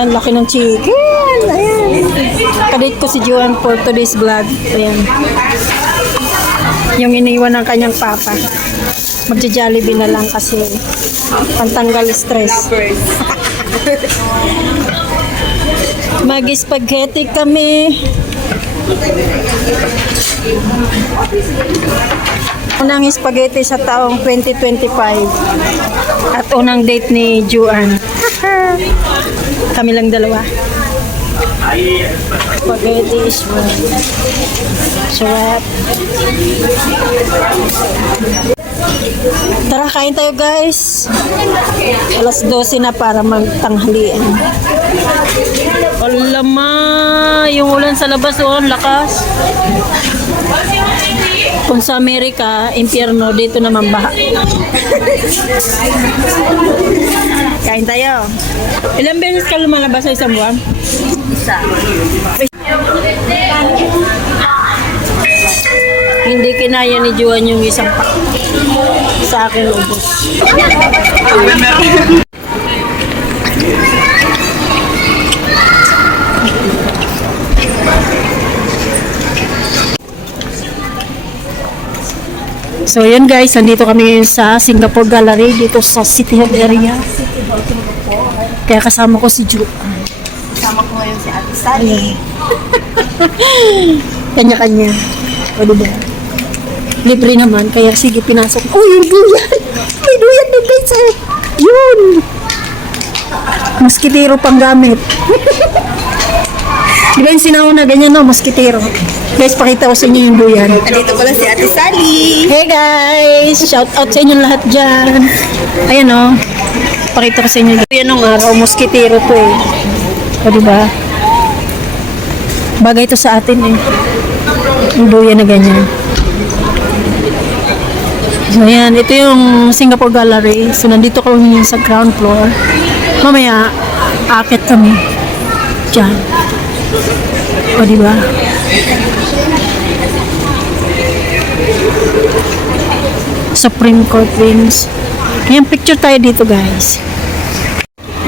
Ala, laki ng chicken. Ayan. Kadate ko si Joanne for today's vlog. Ayan. Yung iniwan ng kanyang papa. Magja-jollibee na lang kasi pantanggal stress. Mag-spaghetti kami. Unang spaghetti sa taong 2025 at unang date ni Juan. Kami lang dalawa. Spaghetti is one. Sarap. Tara, kain tayo guys. Alas 12 na para magtanghalian. Alama, yung ulan sa labas oh, lakas. Kung sa Amerika, impyerno, dito naman baha. Kain tayo. Ilang beses ka lumalabas sa isang buwan? Isa. Hindi kinaya ni Juan yung isang pack. Sa akin ubos. So yun guys, nandito kami sa Singapore Gallery dito sa City Hall area. Kaya kasama ko si Ju. Kasama ko ngayon si Ate Sally. Kanya-kanya. O diba? Libre naman, kaya sige pinasok. Oh, yung duyan! May duyan din guys eh! Yun! Moskitero pang gamit. Di ba yung sinauna ganyan no, moskitero? Guys, pakita ko sa inyo yung duyan. Andito pala si Ate Sally. Hey guys! Shout out sa inyo lahat dyan. Ayan o. Pakita ko sa inyo. Yan ang araw, moskitero to eh. O diba? Bagay to sa atin eh. Yung duyan na ganyan. So ayan, ito yung Singapore Gallery. So nandito kami sa ground floor. Mamaya, akit kami. Diyan. O diba? Supreme Court wins. Ayan, picture tayo dito guys.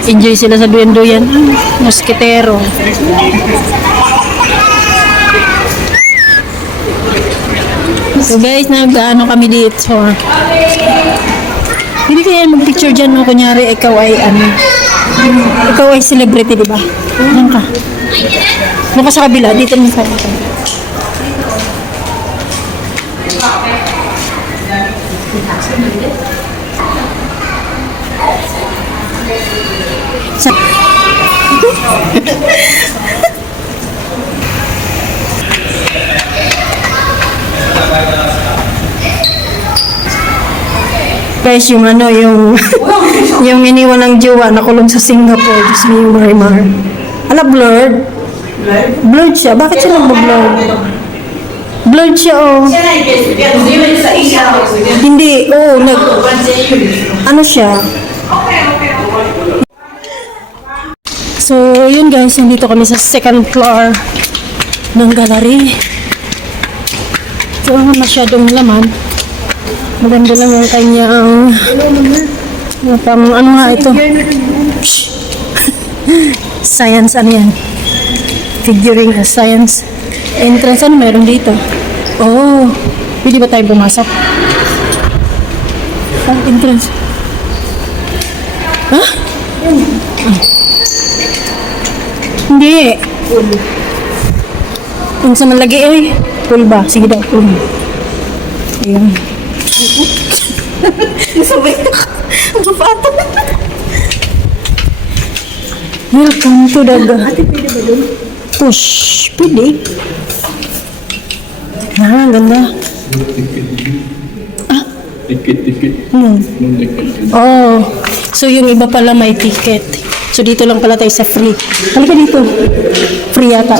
Enjoy sila sa duyan-duyan. Ah, Moskitero. So guys, nag-ano kami dito. Hindi kaya mag-picture dyan, no? kunyari ikaw ay ano, ikaw ay celebrity, di ba? Yan ka. Doon ka sa kabila, dito naman tayo. Sa Guys, yung ano, yung yung iniwan ng jowa nakulong sa Singapore, just me yung Marimar. Ala, blurred. Blurred siya. Bakit siya nagbablurred? Blurred siya, oh. Hindi, oh, nag... Ano siya? So, yun guys, nandito kami sa second floor ng gallery. So, masyadong laman. Maganda lang yung kanyang yung pang ano nga ito science ano yan figuring a science entrance ano meron dito oh pwede ba tayo pumasok ah, entrance ha? Ah. Hindi kung sa malagi eh pool ba? sige daw pool ayun Sabay ka. Ang sapato. Welcome to the Ate, pwede ba doon? Push. Pwede. Ah, ganda. Tikit-tikit. Hmm. Tikit. Oh. So, yung iba pala may ticket. So, dito lang pala tayo sa free. Halika dito. Free yata.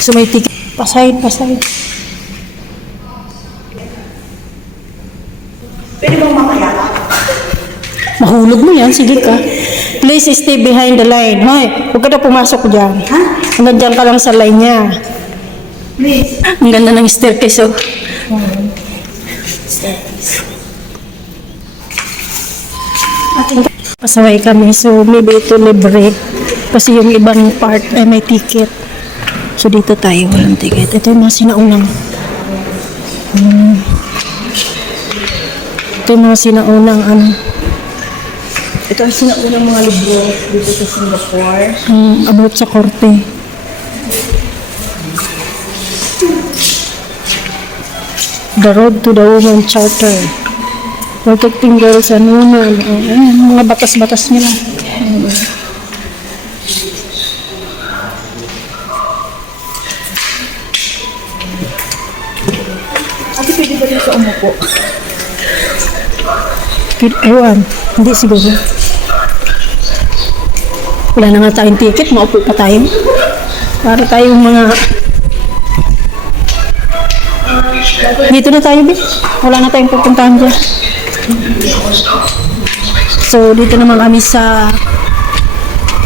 So, may ticket. Pasahid, pasahid. Pwede bang makayala? Mahulog mo yan. Sige ka. Please stay behind the line. Hoy, huwag ka na pumasok dyan. Ha? Hanggang dyan ka lang sa line niya. Please. Ang ganda ng staircase, oh. Pasaway kami, so maybe ito libre. Kasi yung ibang part ay may ticket. So dito tayo, walang ticket. Ito yung mga sinaunang. Hmm. Ito yung mga sinaunang ano, Ito ang sinaunang mga libro dito sa Singapore. um, about sa korte. The Road to the Women Charter. Protecting girls and women. Ayan, mga batas-batas nila. Ate, pwede ba dito umupo? Kid- Ewan, hindi siguro. Wala na nga tayong ticket, maupo pa tayo. Para tayong mga... Dito na tayo, Bi. Wala na tayong pupuntahan dyan. So, dito naman kami sa...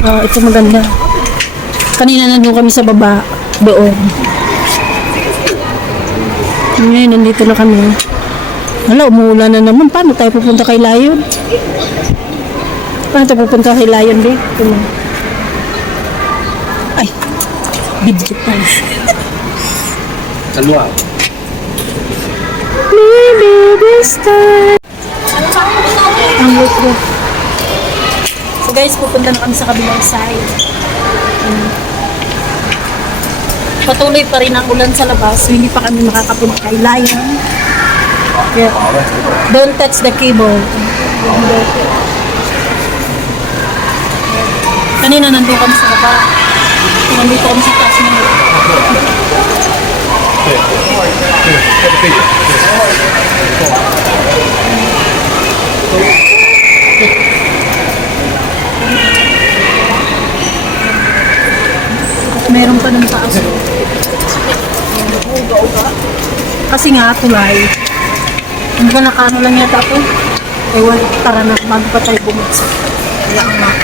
ah, ito maganda. Kanina nandun kami sa baba, doon. Ngayon, nandito na kami. Hala, umuulan na naman. Paano tayo pupunta kay Lion? Paano tayo pupunta kay Lion, Bi? Ano? Ay, bidget tayo. Kalwa. Maybe this time. Ang good So guys, pupunta na kami sa kabilang side. Ayan. Patuloy pa rin ang ulan sa labas. So, hindi pa kami makakapunta kay Lion. Yeah. Don't touch the cable. Kanina nandun kami sa baba. Nandito kami sa taas ng Meron pa ng taas. Kasi nga, tulay. Hindi ba nakano lang yata ako? Ewan, tara na, bago pa tayo bumagsak. Kaya ang mga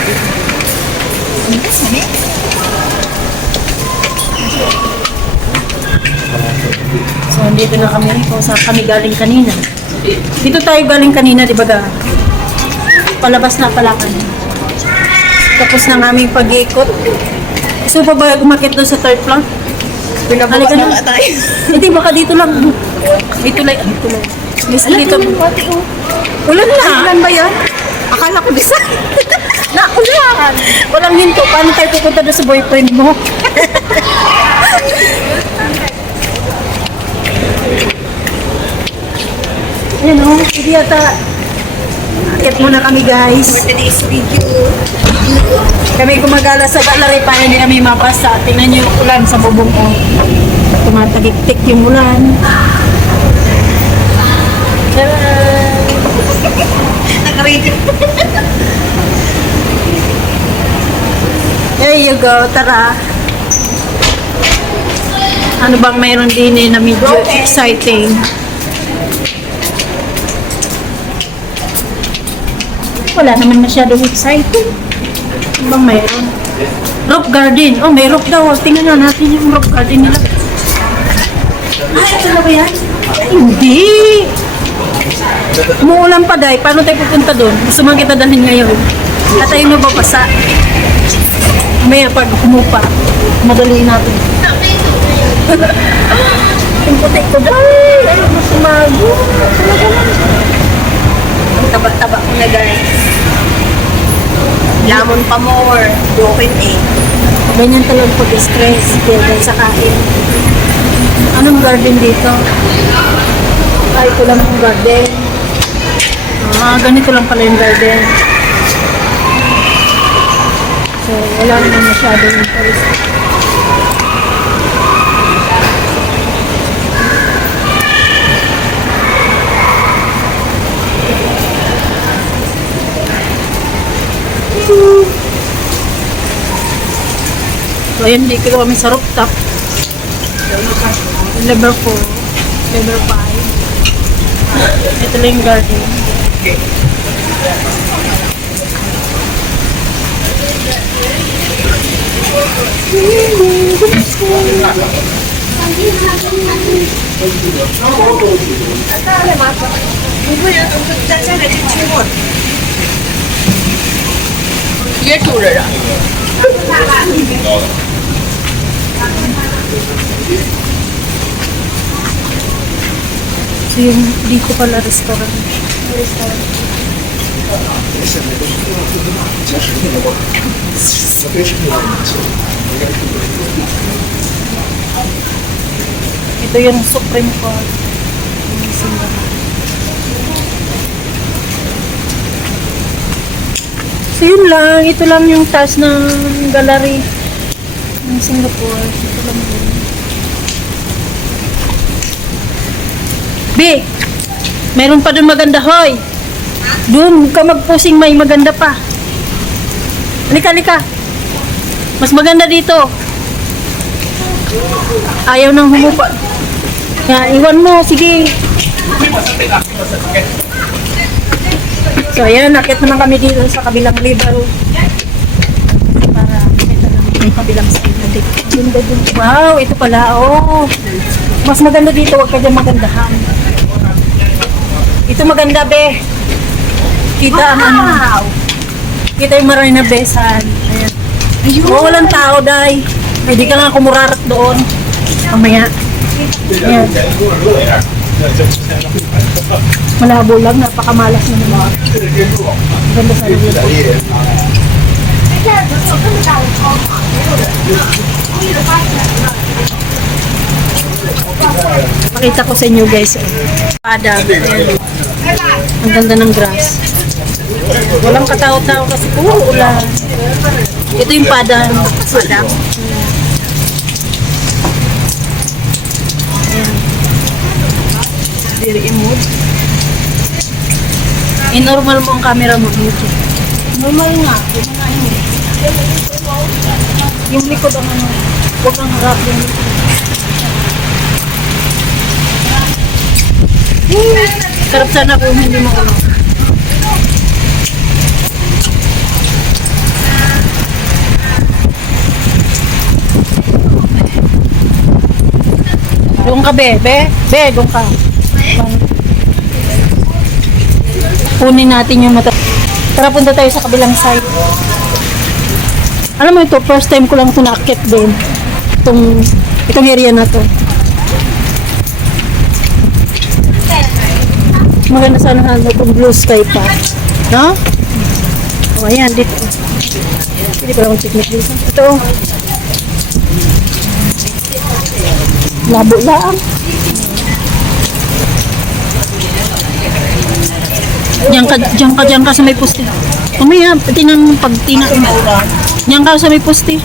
So, dito na kami kung saan kami galing kanina. Dito tayo galing kanina, di ba ga? Palabas na pala kami. Tapos ng aming pag-ikot. Gusto pa ba umakit doon sa third floor? Pinababa Halika na na. nga tayo. Hindi, baka dito lang. Dito lang. Dito lang. Miss, dito. Pati oh. Ulan na. Ulan ba yan? Akala ko bisa. Naulan. Walang hinto. Paano tayo pupunta doon sa boyfriend mo? Ayan o, hindi yata. Akit muna kami guys. For today's video. Kami gumagala sa gallery para hindi kami mabasa. Tingnan niyo yung ulan sa bubong ko. Tumatagik-tik yung ulan. Tcharam! Naka-radio. There you go, tara. Ano bang mayroon din eh na medyo exciting? Wala naman masyadong exciting. Bang mayroon? Rock garden. Oh, may rock daw. Tingnan na natin yung rock garden nila. Ah, ito na ba yan? Hindi. Umuulan pa, day. Paano tayo pupunta doon? Gusto man kita dalhin ngayon. At tayo mababasa. May pag humupa, madali natin. Yung puti ko dahil, ayaw mo sumago. Talaga lang. Taba-taba ko na guys. Lamon pa more. Broken egg. Ganyan talaga pag-stress dahil sa kain. Anong garden dito? Ah, ito lang yung garden. Ah, ganito lang pala yung garden. So, wala naman masyadong interest. So, ayan, dito kami sa rooftop. Level 4. Level 5. Ito lang yung garden. 约住了人。So yung dito pala restaurant. Restaurant. Ito yung Supreme Court. Yung Singapore. So yun lang, ito lang yung taas ng gallery ng Singapore. Ito lang yun. B, meron pa doon maganda, hoy. Doon ka magpusing may maganda pa. Halika, halika. Mas maganda dito. Ayaw nang humupa. Kaya iwan mo, sige. So ayan, nakit naman kami dito sa kabilang level. Para ito naman yung kabilang side. Ganda dun. Wow, ito pala. Oh. Mas maganda dito, wag ka dyan magandahan. Ito maganda, be. Kita ang ano. Kita yung Marina Besan. Ayan. Ayun. Oh, walang tao, day. Pwede ka lang kumurarat doon. Mamaya. Ayan. Malabo lang, napakamalas na naman. Ganda sa dito. Pakita ko sa inyo guys. Pada. Ang ganda ng grass. Walang katao-tao kasi puro ulan. Ito yung pada. Pada. Very imod. I-normal mo ang camera mo dito. Normal nga. Yung mga ini. Yung likod ang ano. Huwag kang harap yung likod. Sarap sana kung hindi mo ano. Doon ka, be. Be, be, doon ka. Kunin natin yung mata. Tara, punta tayo sa kabilang side. Alam mo ito, first time ko lang ito naakit din. Itong, itong area na to. Maganda sana ano itong blue sky pa. No? O, ayan, dito. Hindi ko lang check dito. Ito. Labo lang. Diyan ka, diyan ka, diyan ka sa may poste. Mamaya, tingnan mo pag mo. Diyan ka sa may poste.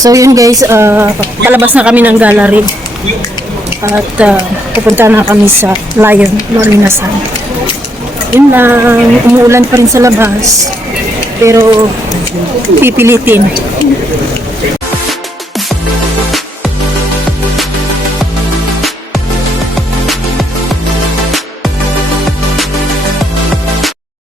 So yun guys, uh, palabas na kami ng gallery. At uh, pupunta na kami sa Lion, Lorena San. Yun lang, umuulan pa rin sa labas. Pero pipilitin.